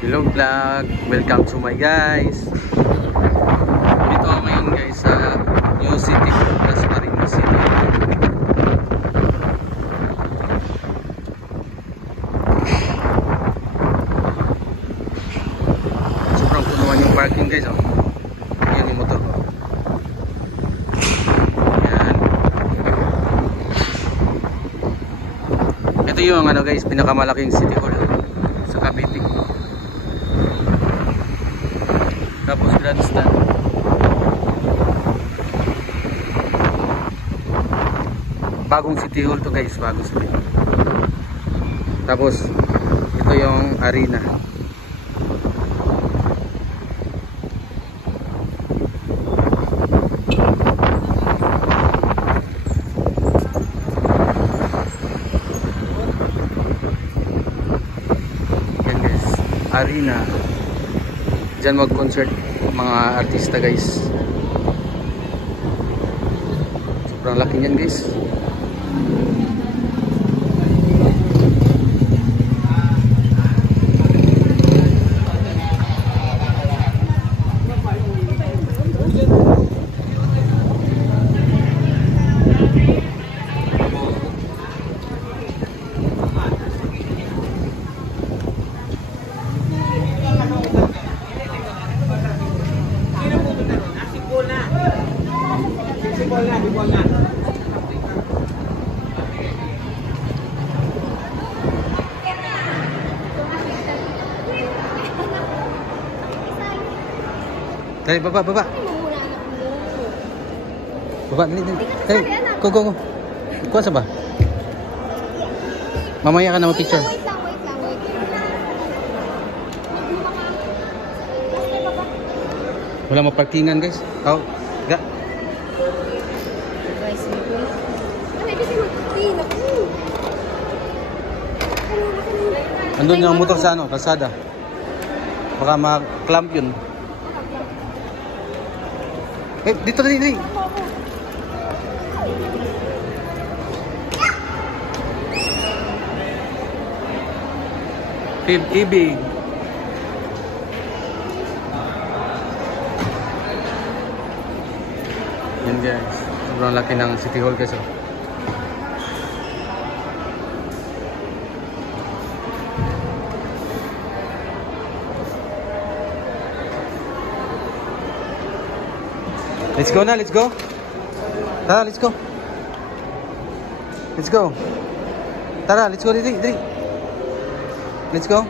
Hello vlog, welcome to my guys. Dito ako ngayon guys sa New City, Las Marinas City. Sobrang punuan yung parking guys, oh. Yan yung motor ko. Yan. Ito yung ano guys, pinakamalaking city hall sa Cavite. Tapos grandstand. Bagong city hall to guys, bagong city hall. Tapos ito yung arena. Yan guys, arena. Diyan mag-concert mga artista guys. Sobrang laki niyan guys. Dali, baba. Baba, dali. Dali, go. Kuha sa ba? Mamaya ka na mag-picture. Wait lang. Wala maparkingan guys. Oh, ga. Andun yung motor sa ano, kalsada. Baka ma-clamp yun. Eh, dito dali. Ibig. Yan guys, sobrang laki ng city hall guys. Let's go na, let's go. Tara, let's go. Tara, let's go, dali. Let's go.